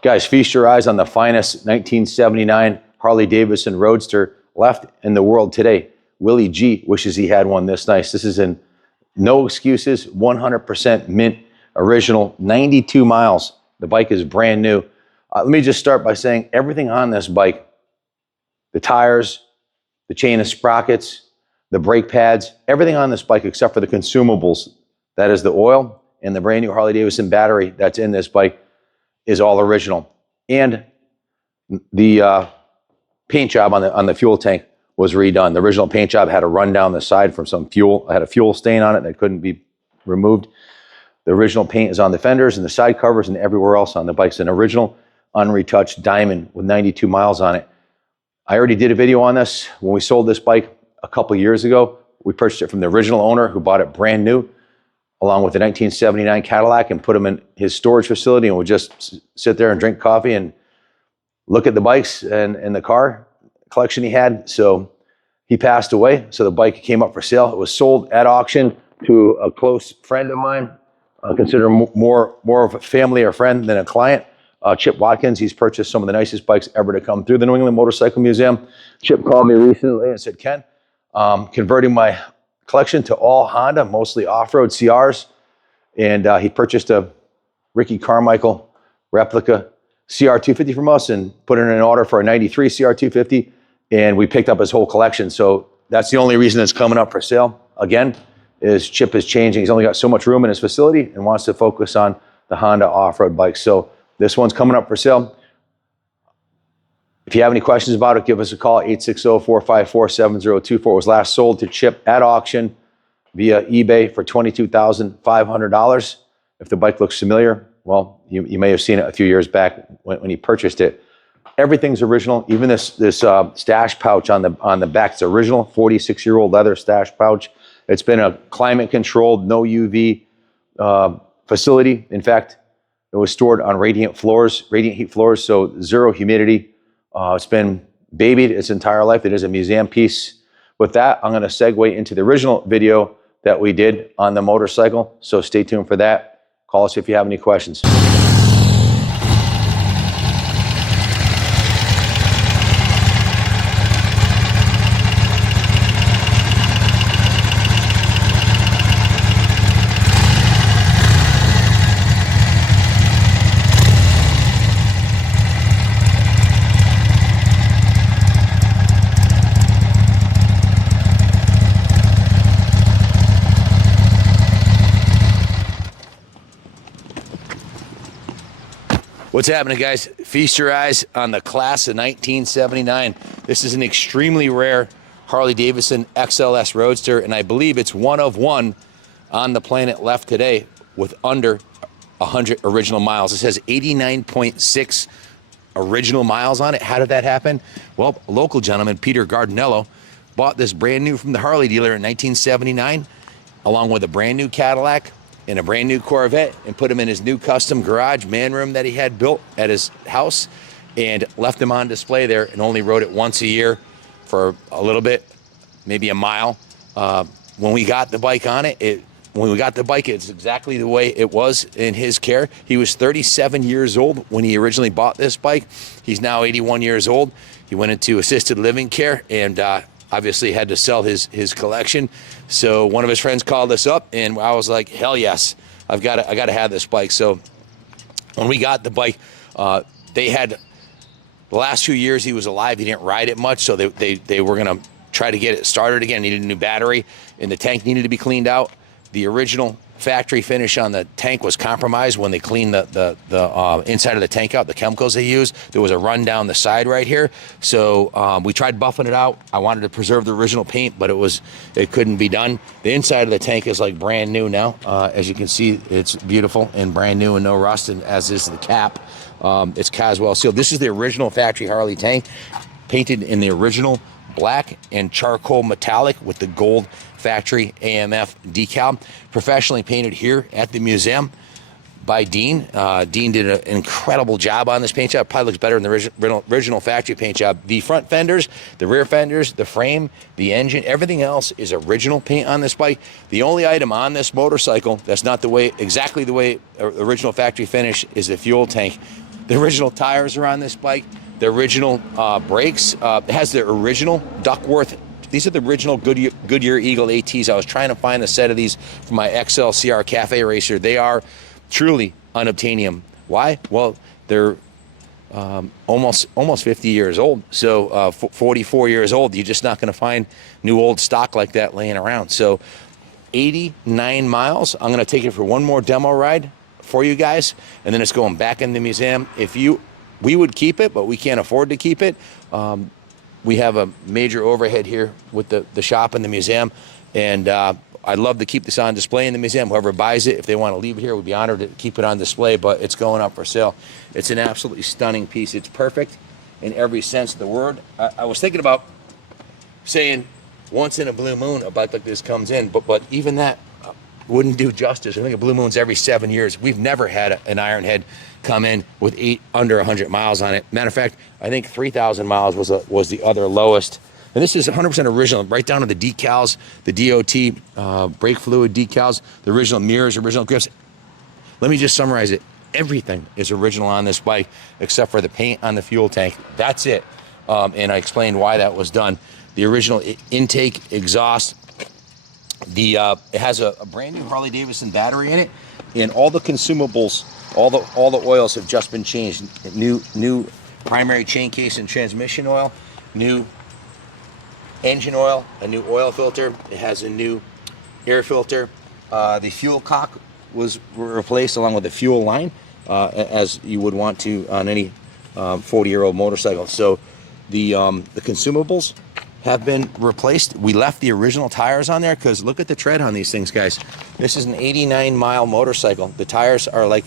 Guys, feast your eyes on the finest 1979 Harley-Davidson Roadster left in the world today. Willie G wishes he had one this nice. This is in no excuses, 100% mint, original, 92 miles. The bike is brand new. Let me just start by saying everything on this bike, the tires, the chain of sprockets, the brake pads, everything on this bike except for the consumables, that is the oil and the brand new Harley-Davidson battery that's in this bike, is all original. And the paint job on the fuel tank was redone. The original paint job had a run down the side from some fuel. It had a fuel stain on it that couldn't be removed. The original paint is on the fenders and the side covers and everywhere else on the bike. It's an original unretouched diamond with 92 miles on it. I already did a video on this when we sold this bike a couple years ago. We purchased it from the original owner who bought it brand new, along with the 1979 Cadillac, and put them in his storage facility, and would just sit there and drink coffee and look at the bikes and the car collection he had. So he passed away, so the bike came up for sale. It was sold at auction to a close friend of mine, consider more of a family or friend than a client, Chip Watkins. He's purchased some of the nicest bikes ever to come through the New England Motorcycle Museum. Chip called me recently and said, Ken, converting my collection to all Honda, mostly off-road CRs. And he purchased a Ricky Carmichael replica CR250 from us and put in an order for a 93 CR250. And we picked up his whole collection. So that's the only reason it's coming up for sale. Again, is Chip is changing. He's only got so much room in his facility and wants to focus on the Honda off-road bikes. So this one's coming up for sale. If you have any questions about it, give us a call, 860-454-7024. It was last sold to Chip at auction via eBay for $22,500. If the bike looks familiar, well, you may have seen it a few years back when he purchased it. Everything's original. Even this stash pouch on the back is original, 46-year-old leather stash pouch. It's been a climate-controlled, no UV facility. In fact, it was stored on radiant heat floors, so zero humidity. It's been babied its entire life. It is a museum piece. With that, I'm going to segue into the original video that we did on the motorcycle. So stay tuned for that. Call us if you have any questions. What's happening, guys? Feast your eyes on the class of 1979. This is an extremely rare Harley-Davidson XLS Roadster, and I believe it's one of one on the planet left today with under 100 original miles. It says 89.6 original miles on it. How did that happen? Well, a local gentleman, Peter Gardinello, bought this brand new from the Harley dealer in 1979, along with a brand new Cadillac and a brand new Corvette, and put him in his new custom garage man room that he had built at his house, and left them on display there, and only rode it once a year for a little bit, maybe a mile. When we got the bike on it, it's exactly the way it was in his care. He was 37 years old when he originally bought this bike. He's now 81 years old. He went into assisted living care and obviously had to sell his collection. So one of his friends called us up, and I was like, hell yes, I got to have this bike. So when we got the bike, they had, the last few years he was alive, he didn't ride it much, so they were gonna try to get it started again. Needed a new battery, and the tank needed to be cleaned out. The original factory finish on the tank was compromised when they cleaned the inside of the tank out, the chemicals they used. There was a run down the side right here. So we tried buffing it out. I wanted to preserve the original paint, but it couldn't be done. The inside of the tank is like brand new now. As you can see, it's beautiful and brand new and no rust, and as is the cap. It's Caswell sealed. This is the original factory Harley tank, painted in the original black and charcoal metallic with the gold factory AMF decal, professionally painted here at the museum by Dean. Dean did an incredible job on this paint job. Probably looks better than the original factory paint job. The front fenders, the rear fenders, the frame, the engine, everything else is original paint on this bike. The only item on this motorcycle that's not exactly the way original factory finish is the fuel tank. The original tires are on this bike. The original brakes. It has the original Duckworth. These are the original Goodyear Eagle ATs. I was trying to find a set of these for my XLCR Cafe Racer. They are truly unobtainium. Why? Well, they're almost 50 years old. So 44 years old. You're just not going to find new old stock like that laying around. So 89 miles. I'm going to take it for one more demo ride for you guys, and then it's going back in the museum. We would keep it, but we can't afford to keep it. We have a major overhead here with the shop and the museum, and I'd love to keep this on display in the museum. Whoever buys it, if they want to leave it here, we'd be honored to keep it on display, but it's going up for sale. It's an absolutely stunning piece. It's perfect in every sense of the word. I was thinking about saying once in a blue moon a bike like this comes in, but even that wouldn't do justice. I think a blue moon's every 7 years. We've never had an Ironhead come in with under 100 miles on it. Matter of fact, I think 3,000 miles was the other lowest. And this is 100% original, right down to the decals, the DOT brake fluid decals, the original mirrors, original grips. Let me just summarize it. Everything is original on this bike except for the paint on the fuel tank. That's it. And I explained why that was done. The original intake, exhaust. It has a brand new Harley-Davidson battery in it, and all the consumables, all the oils have just been changed. New primary chain case and transmission oil, new engine oil, a new oil filter. It has a new air filter. The fuel cock was replaced along with the fuel line, as you would want to on any 40-year-old motorcycle. So the consumables have been replaced. We left the original tires on there because look at the tread on these things, guys. This is an 89-mile motorcycle. The tires are like,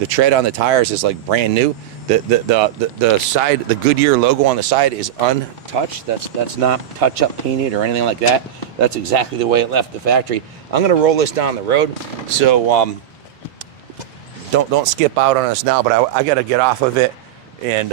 the tread on the tires is like brand new. The side, the Goodyear logo on the side is untouched. That's not touch-up painted or anything like that. That's exactly the way it left the factory. I'm gonna roll this down the road, so don't skip out on us now. But I gotta get off of it and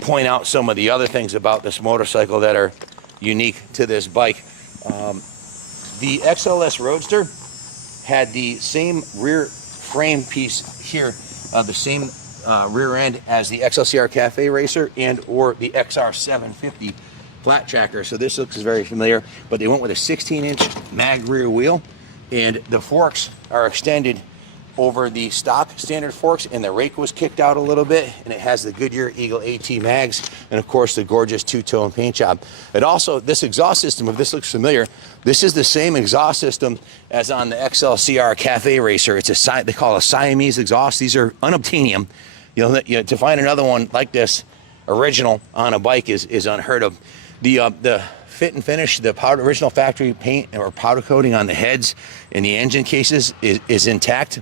point out some of the other things about this motorcycle that are unique to this bike. The XLS Roadster had the same rear frame piece here, the same rear end as the XLCR Cafe Racer and or the XR750 flat tracker. So this looks very familiar, but they went with a 16-inch mag rear wheel, and the forks are extended over the stock standard forks, and the rake was kicked out a little bit, and it has the Goodyear Eagle AT mags, and of course the gorgeous two-tone paint job. It also, this exhaust system, if this looks familiar, this is the same exhaust system as on the XLCR Cafe Racer. It's they call it a Siamese exhaust. These are unobtainium. To find another one like this original on a bike is unheard of. The fit and finish, the original factory paint or powder coating on the heads and the engine cases is intact.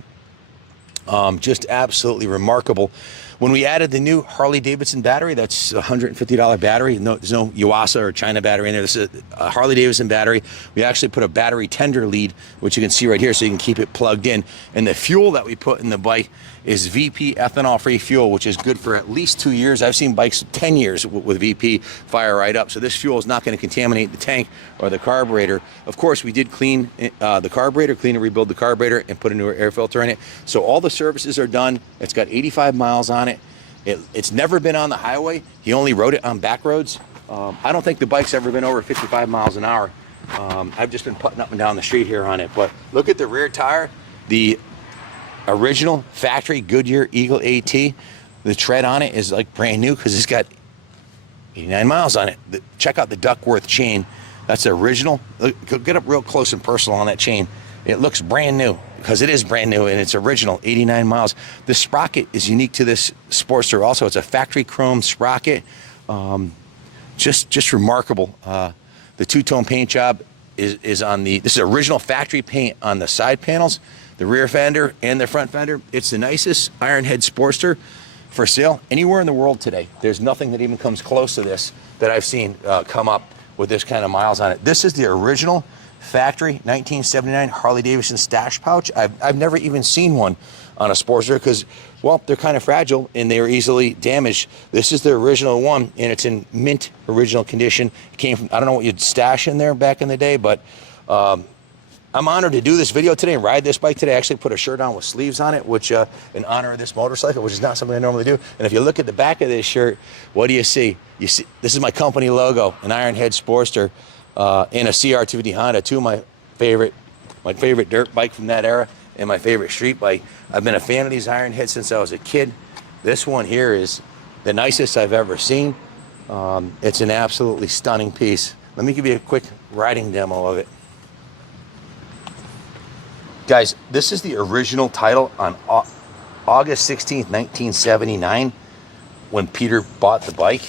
Just absolutely remarkable. When we added the new Harley-Davidson battery, that's a $150 battery. There's no Yuasa or China battery in there. This is a Harley-Davidson battery. We actually put a battery tender lead, which you can see right here, so you can keep it plugged in. And the fuel that we put in the bike is VP ethanol-free fuel, which is good for at least 2 years. I've seen bikes 10 years with VP fire right up. So this fuel is not going to contaminate the tank or the carburetor. Of course, we did clean the carburetor, clean and rebuild the carburetor, and put a new air filter in it. So all the services are done. It's got 85 miles on it. It's never been on the highway. He only rode it on back roads. I don't think the bike's ever been over 55 miles an hour. I've just been putting up and down the street here on it. But look at the rear tire. The original factory Goodyear Eagle AT. The tread on it is like brand new because it's got 89 miles on it. Check out the Duckworth chain. That's the original. Look, get up real close and personal on that chain. It looks brand new because it is brand new and it's original, 89 miles. The sprocket is unique to this Sportster also. It's a factory chrome sprocket. Just remarkable. The two-tone paint job is on this is original factory paint on the side panels, the rear fender and the front fender. It's the nicest Ironhead Sportster for sale anywhere in the world today. There's nothing that even comes close to this that I've seen come up with this kind of miles on it. This is the original factory 1979 Harley-Davidson stash pouch. I've never even seen one on a Sportster because, well, they're kind of fragile and they are easily damaged. This is the original one, and it's in mint original condition. It came from, I don't know what you'd stash in there back in the day, but I'm honored to do this video today and ride this bike today. I actually put a shirt on with sleeves on it, which in honor of this motorcycle, which is not something I normally do. And if you look at the back of this shirt, what do you see? You see, this is my company logo, an Ironhead Sportster and a CR250 Honda, two of my favorite dirt bike from that era and my favorite street bike. I've been a fan of these Ironheads since I was a kid. This one here is the nicest I've ever seen. It's an absolutely stunning piece. Let me give you a quick riding demo of it. Guys, this is the original title on August 16th, 1979, when Peter bought the bike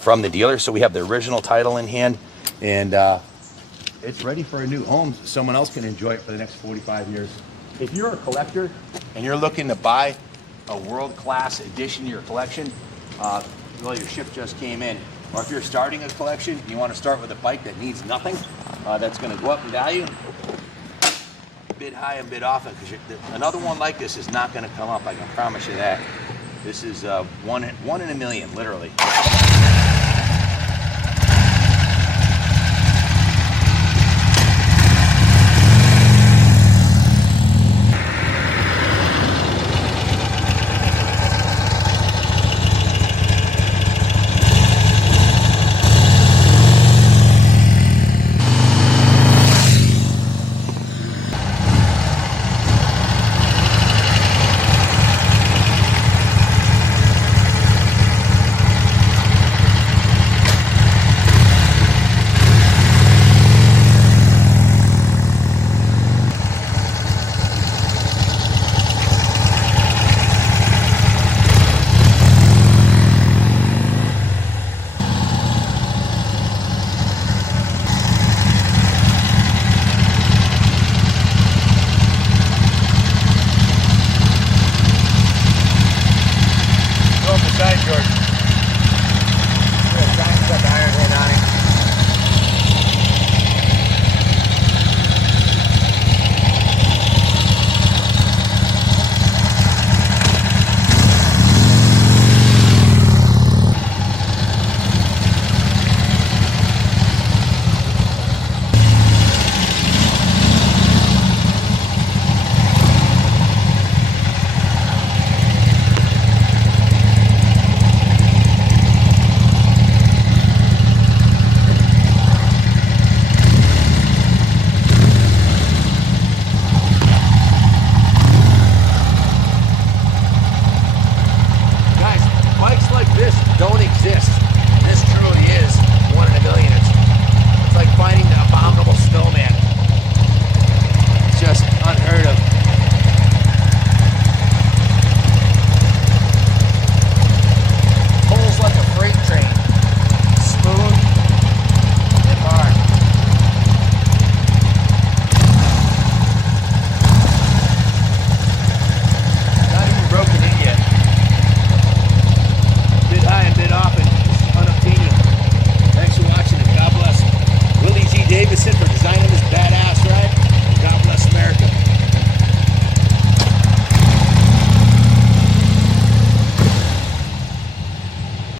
from the dealer. So we have the original title in hand, and it's ready for a new home. Someone else can enjoy it for the next 45 years. If you're a collector and you're looking to buy a world-class addition to your collection, well, your ship just came in. Or if you're starting a collection, you want to start with a bike that needs nothing, that's going to go up in value, bid high and bid often, because another one like this is not going to come up. I can promise you that. This is one in a million, literally.